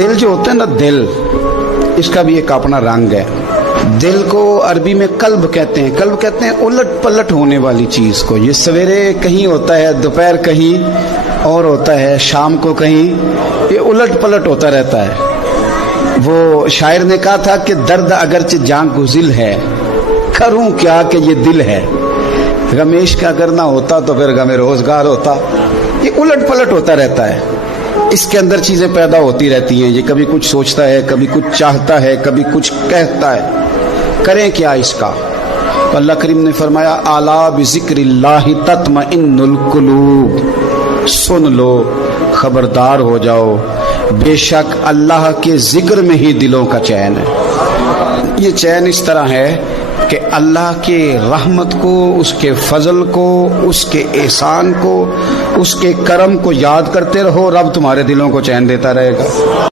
दिल जो होता है ना, दिल, इसका भी एक अपना रंग है। दिल को अरबी में कल्ब कहते हैं। कल्ब कहते हैं उलट पलट होने वाली चीज को। ये सवेरे कहीं होता है, दोपहर कहीं और होता है, शाम को कहीं, ये उलट पलट होता रहता है। वो शायर ने कहा था कि दर्द अगरचे जान गुजिल है, करूं क्या कि ये दिल है। रमेश का अगर ना होता तो फिर गमे रोजगार होता। ये उलट पलट होता रहता है, इसके अंदर चीजें पैदा होती रहती हैं। ये कभी कुछ सोचता है, कभी कुछ चाहता है, कभी कुछ कहता है। करें क्या इसका? तो अल्लाह करीम ने फरमाया, आला बिज़िक्रिल्लाहि तत्मइन्नुल कुलूब, सुन लो, खबरदार हो जाओ, बेशक अल्लाह के जिक्र में ही दिलों का चैन है। ये चैन इस तरह है कि अल्लाह के रहमत को, उसके फजल को, उसके एहसान को, उसके करम को याद करते रहो, रब तुम्हारे दिलों को चैन देता रहेगा।